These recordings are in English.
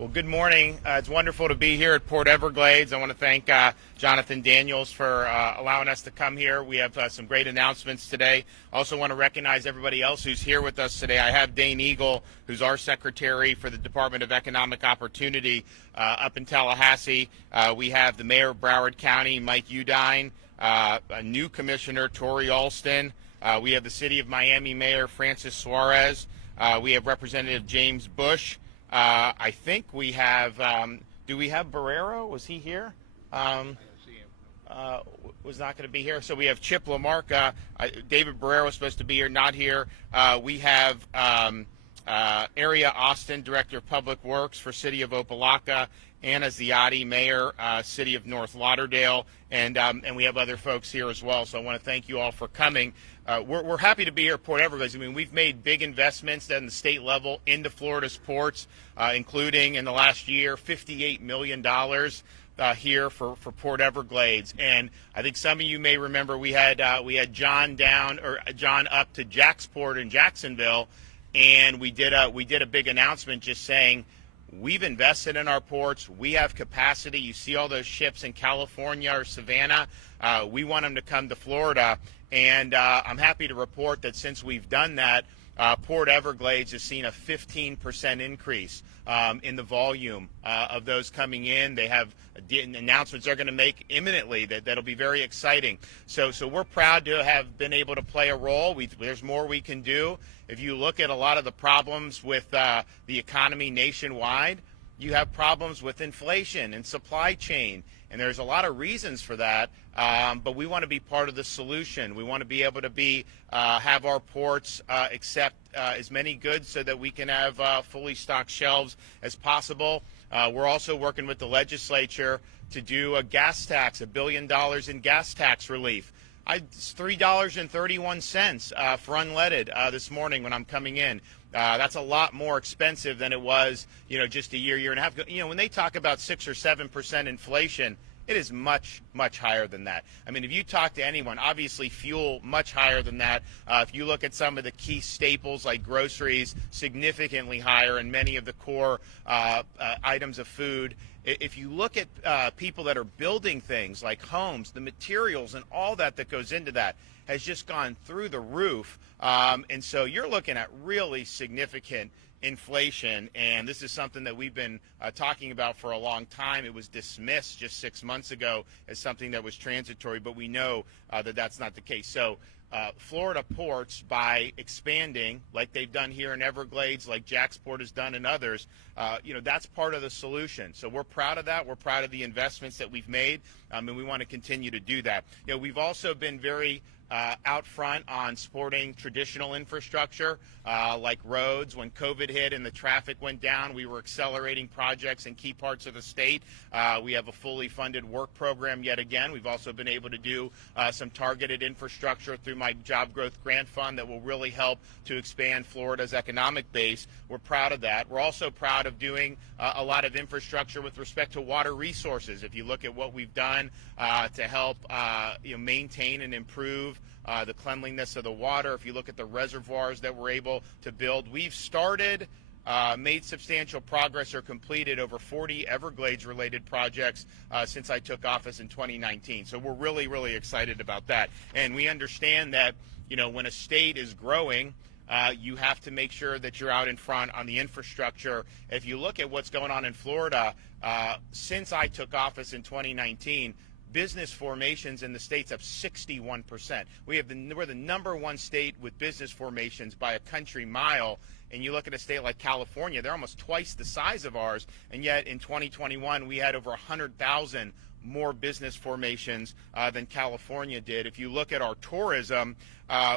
Well, good morning. It's wonderful to be here at Port Everglades. I want to thank Jonathan Daniels for allowing us to come here. We have some great announcements today. Also want to recognize everybody else who's here with us today. I have Dane Eagle, who's our secretary for the Department of Economic Opportunity up in Tallahassee. We have the mayor of Broward County, Mike Udine, a new commissioner, Tori Alston. We have the city of Miami Mayor, Francis Suarez. We have Representative James Bush. I think we have, do we have Barrero? Was he here? I don't see him. Was not going to be here. So we have Chip Lamarca. David Barrero was supposed to be here, not here. We have Area Austin, Director of Public Works for City of Opelika. Anna Ziotti, Mayor, City of North Lauderdale. And we have other folks here as well. So I want to thank you all for coming. We're happy to be here at Port Everglades. I mean, we've made big investments at the state level into Florida's ports, including in the last year, $58 million here for Port Everglades. And I think some of you may remember we had John up to Jacksport in Jacksonville, and we did a big announcement just saying we've invested in our ports. We have capacity. You see all those ships in California or Savannah. We want them to come to Florida. And I'm happy to report that since we've done that, Port Everglades has seen a 15% increase in the volume of those coming in. They have announcements they're going to make imminently that'll be very exciting. So we're proud to have been able to play a role. There's more we can do. If you look at a lot of the problems with the economy nationwide, you have problems with inflation and supply chain. And there's a lot of reasons for that, but we want to be part of the solution. We want to be able to have our ports accept as many goods so that we can have fully stocked shelves as possible. We're also working with the legislature to do a gas tax, $1 billion in gas tax relief. It's $3.31 for unleaded this morning when I'm coming in. That's a lot more expensive than it was, just a year and a half ago. When they talk about 6 or 7% inflation, it is much, much higher than that. I mean, if you talk to anyone, obviously fuel much higher than that. If you look at some of the key staples like groceries, significantly higher, and many of the core items of food. If you look at people that are building things like homes, the materials and all that goes into that has just gone through the roof. And so you're looking at really significant inflation, and this is something that we've been talking about for a long time. It was dismissed just 6 months ago as something that was transitory, but we know that that's not the case. So Florida ports, by expanding like they've done here in Everglades, like Jacksport has done and others, that's part of the solution. So we're proud of that. We're proud of the investments that we've made, and we want to continue to do that. We've also been very out front on supporting traditional infrastructure like roads. When COVID hit and the traffic went down, we were accelerating projects in key parts of the state. We have a fully funded work program yet again. We've also been able to do some targeted infrastructure through my Job Growth Grant Fund that will really help to expand Florida's economic base. We're proud of that. We're also proud of doing a lot of infrastructure with respect to water resources. If you look at what we've done to help maintain and improve the cleanliness of the water, if you look at the reservoirs that we're able to build, we've started, made substantial progress or completed over 40 Everglades-related projects since I took office in 2019. So we're really, really excited about that. And we understand that, when a state is growing, you have to make sure that you're out in front on the infrastructure. If you look at what's going on in Florida, since I took office in 2019, business formations in the state's up 61%. We're the number one state with business formations by a country mile. And you look at a state like California, they're almost twice the size of ours. And yet in 2021, we had over 100,000 more business formations than California did. If you look at our tourism,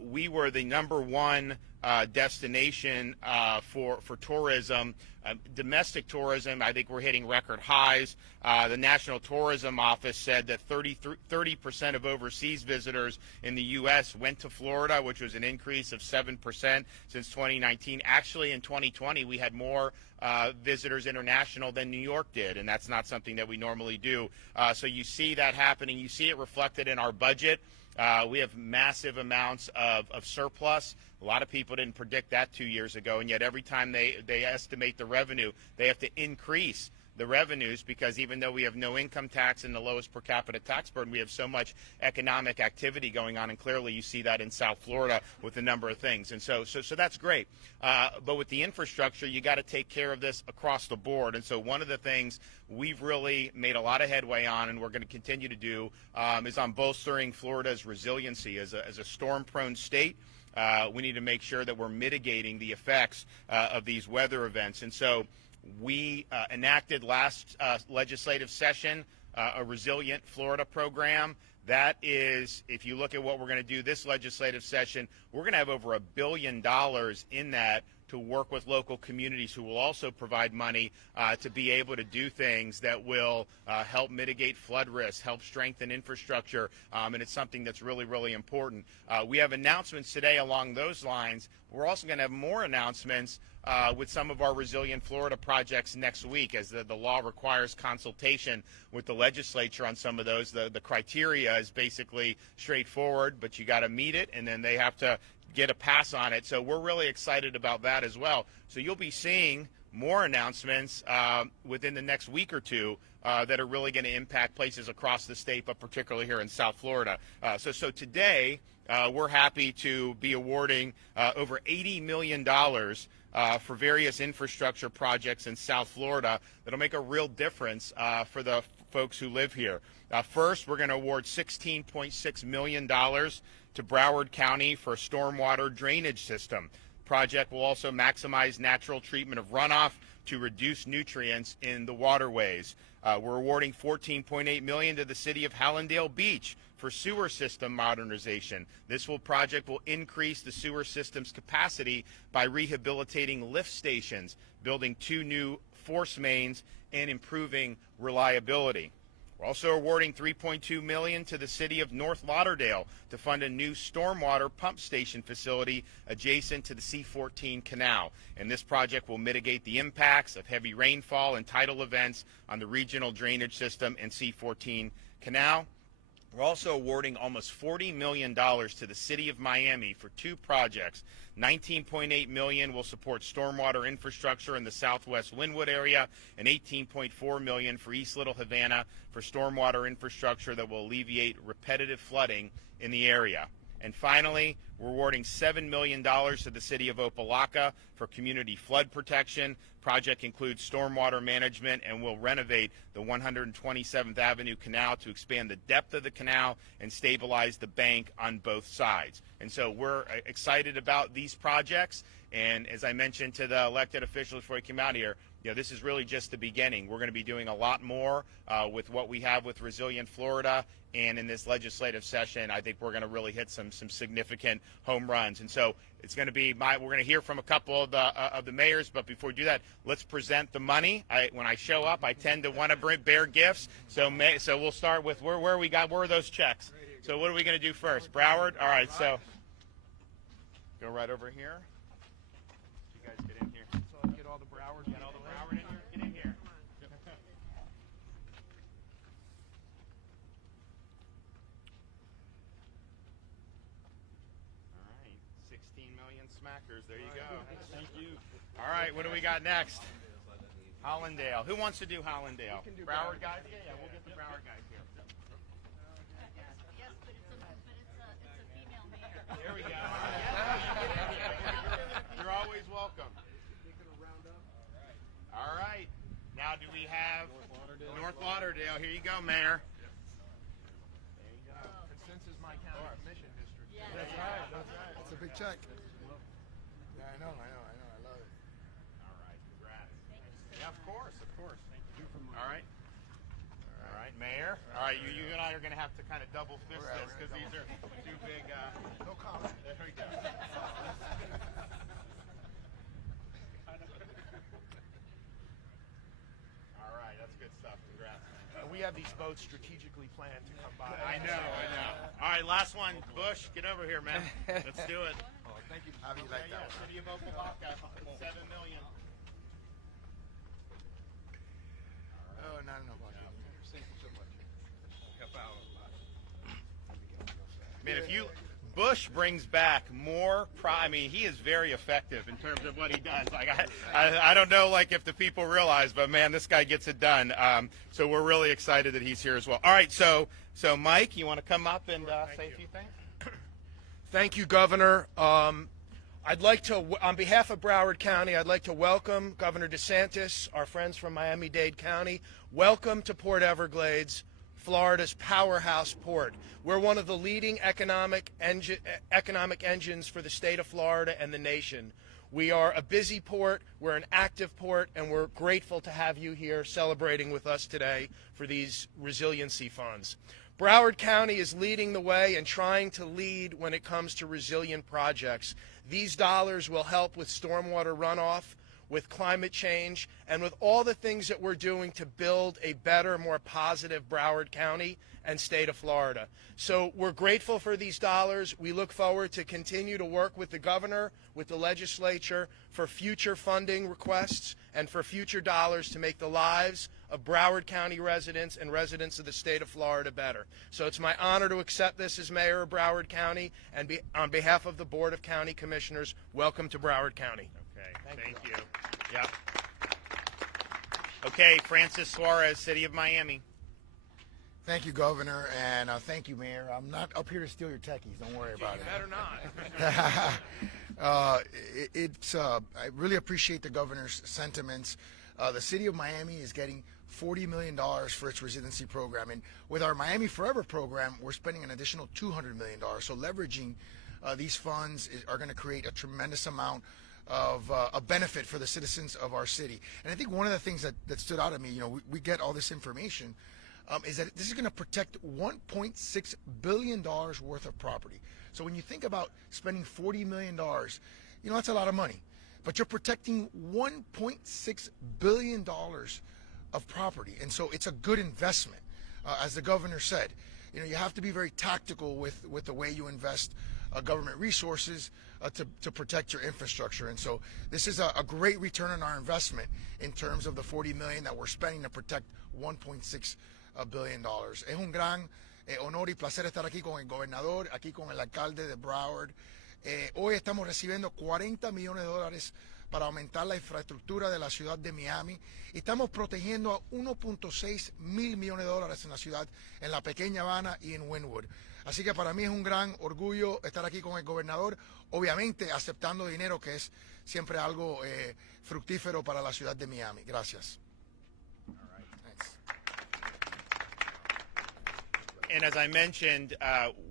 we were the number one destination for tourism. Domestic tourism, I think we're hitting record highs. The National Tourism Office said that 30% of overseas visitors in the U.S. went to Florida, which was an increase of 7% since 2019. Actually, in 2020, we had more visitors international than New York did, and that's not something that we normally do. So you see that happening. You see it reflected in our budget. We have massive amounts of surplus. A lot of people didn't predict that 2 years ago, and yet every time they estimate the revenue, they have to increase the revenues, because even though we have no income tax and the lowest per capita tax burden, we have so much economic activity going on, and clearly you see that in South Florida with a number of things. And so that's great. But with the infrastructure, you got to take care of this across the board. And so one of the things we've really made a lot of headway on, and we're going to continue to do, is on bolstering Florida's resiliency as a storm-prone state. We need to make sure that we're mitigating the effects of these weather events. And so we enacted last legislative session a Resilient Florida program. That is, if you look at what we're going to do this legislative session, we're going to have over $1 billion in that to work with local communities who will also provide money to be able to do things that will help mitigate flood risk, help strengthen infrastructure, and it's something that's really, really important. We have announcements today along those lines. We're also going to have more announcements with some of our Resilient Florida projects next week, as the law requires consultation with the legislature on some of those. The criteria is basically straightforward, but you got to meet it, and then they have to get a pass on it. So we're really excited about that as well. So you'll be seeing more announcements within the next week or two that are really going to impact places across the state, but particularly here in South Florida. So today, we're happy to be awarding over $80 million for various infrastructure projects in South Florida that'll make a real difference for the folks who live here. First, we're going to award $16.6 million to Broward County for a stormwater drainage system. Project will also maximize natural treatment of runoff to reduce nutrients in the waterways. We're awarding $14.8 million to the city of Hallandale Beach for sewer system modernization. This project will increase the sewer system's capacity by rehabilitating lift stations, building 2 new force mains, and improving reliability. We're also awarding $3.2 million to the city of North Lauderdale to fund a new stormwater pump station facility adjacent to the C-14 canal. And this project will mitigate the impacts of heavy rainfall and tidal events on the regional drainage system and C-14 canal. We're also awarding almost $40 million to the city of Miami for 2 projects. $19.8 million will support stormwater infrastructure in the southwest Wynwood area, and $18.4 million for East Little Havana for stormwater infrastructure that will alleviate repetitive flooding in the area. And finally, we're awarding $7 million to the city of Opelika for community flood protection. Project includes stormwater management and will renovate the 127th Avenue Canal to expand the depth of the canal and stabilize the bank on both sides. And so we're excited about these projects. And as I mentioned to the elected officials before we came out here, this is really just the beginning. We're going to be doing a lot more with what we have with Resilient Florida, and in this legislative session, I think we're going to really hit some significant home runs. And so it's going to be we're going to hear from a couple of the mayors, but before we do that, let's present the money. When I show up, I tend to want to bear gifts. So we'll start with where are those checks? So what are we going to do first? Broward? All right, so go right over here. You guys get in here. So get all the Broward. Get all the Broward in here. Get in here. All right, 16 million smackers. There you go. Thank you. All right, what do we got next? Hallandale. Who wants to do Hallandale? Broward guys? Yeah, we'll get the Broward guys here. Yes, but it's a female mayor. There we go. You're always welcome. All right. Now do we have North Lauderdale? Here you go, Mayor. There you go. And since is my county commission district. Yeah. That's right. It's a big check. Yeah, I know. I love it. All right. Congrats. Yeah, of course. Thank you. All right. All right, Mayor. All right, you and I are going to have to kind of double fist this because these are 2 big. No comment. There we go. All right, that's good stuff. Congrats. And we have these boats strategically planned to come by. I know. All right, last one. Bush, get over here, man. Let's do it. Oh, thank you. How do you like that one? City of Opelika, $7 million. Oh, not enough. Thank you so much. Help out a lot. Man, if you Bush brings back more. I mean, he is very effective in terms of what he does. Like I don't know, like if the people realize, but man, this guy gets it done. So we're really excited that he's here as well. All right, so Mike, you want to come up and say a few things? Thank you, Governor. I'd like to, on behalf of Broward County, I'd like to welcome Governor DeSantis, our friends from Miami-Dade County. Welcome to Port Everglades, Florida's powerhouse port. We're one of the leading economic engines for the state of Florida and the nation. We are a busy port, we're an active port, and we're grateful to have you here celebrating with us today for these resiliency funds. Broward County is leading the way and trying to lead when it comes to resilient projects. These dollars will help with stormwater runoff, with climate change, and with all the things that we're doing to build a better, more positive Broward County and state of Florida. So we're grateful for these dollars. We look forward to continue to work with the governor, with the legislature, for future funding requests and for future dollars to make the lives of Broward County residents and residents of the state of Florida better. So it's my honor to accept this as mayor of Broward County, and on behalf of the Board of County Commissioners, welcome to Broward County. Okay, thank you. Yep. Okay, Francis Suarez, City of Miami. Thank you, Governor, and thank you, Mayor. I'm not up here to steal your techies. Don't worry about it. Better not. I really appreciate the Governor's sentiments. The City of Miami is getting $40 million for its resiliency program, and with our Miami Forever program, we're spending an additional $200 million. So leveraging these funds are going to create a tremendous amount of a benefit for the citizens of our city. And I think one of the things that stood out to me, we get all this information, is that this is going to protect $1.6 billion worth of property. So when you think about spending $40 million, that's a lot of money. But you're protecting $1.6 billion of property. And so it's a good investment. As the governor said, you have to be very tactical with the way you invest government resources to protect your infrastructure. And so this is a great return on our investment in terms of the $40 million that we're spending to protect $1.6 billion. Es un gran honor y placer estar aquí con el gobernador, aquí con el alcalde de Broward. Hoy estamos recibiendo $40 millones para aumentar la infraestructura de la ciudad de Miami. Y estamos protegiendo a 1.6 mil millones de dólares en la ciudad, en la pequeña Habana y en Wynwood. Así que para mí es un gran orgullo estar aquí con el gobernador, obviamente aceptando dinero, que es siempre algo fructífero para la ciudad de Miami. Gracias. And as I mentioned,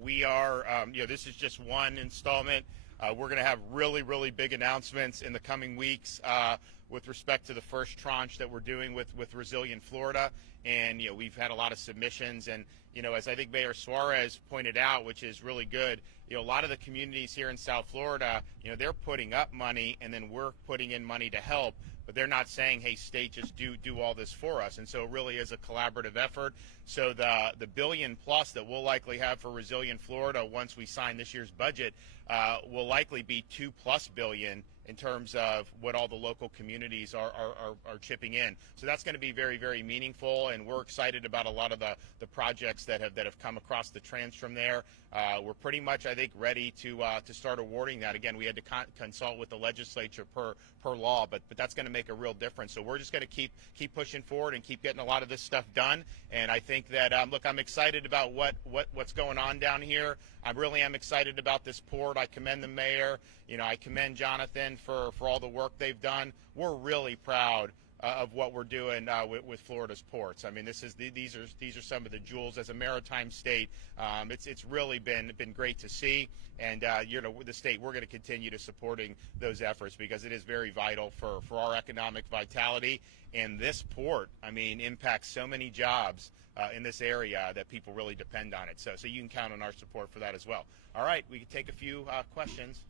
we are, this is just one installment. We're going to have really, really big announcements in the coming weeks with respect to the first tranche that we're doing with Resilient Florida. And, we've had a lot of submissions. And, as I think Mayor Suarez pointed out, which is really good, a lot of the communities here in South Florida, they're putting up money and then we're putting in money to help. But they're not saying, hey, state, just do all this for us. And so it really is a collaborative effort. So the billion plus that we'll likely have for Resilient Florida once we sign this year's budget will likely be $2+ billion in terms of what all the local communities are chipping in. So that's going to be very, very meaningful, and we're excited about a lot of the projects that have come across the transom there. We're pretty much, I think, ready to start awarding that. Again, we had to consult with the legislature per law, but that's going to make a real difference. So we're just going to keep pushing forward and keep getting a lot of this stuff done. And I think that look, I'm excited about what's going on down here. I really am excited about this port. I commend the mayor. I commend Jonathan for all the work they've done. We're really proud of what we're doing with Florida's ports. I mean, these are some of the jewels as a maritime state. It's really been great to see, and the state, we're going to continue to supporting those efforts because it is very vital for our economic vitality. And this port, I mean, impacts so many jobs in this area that people really depend on it. So you can count on our support for that as well. All right, we can take a few questions.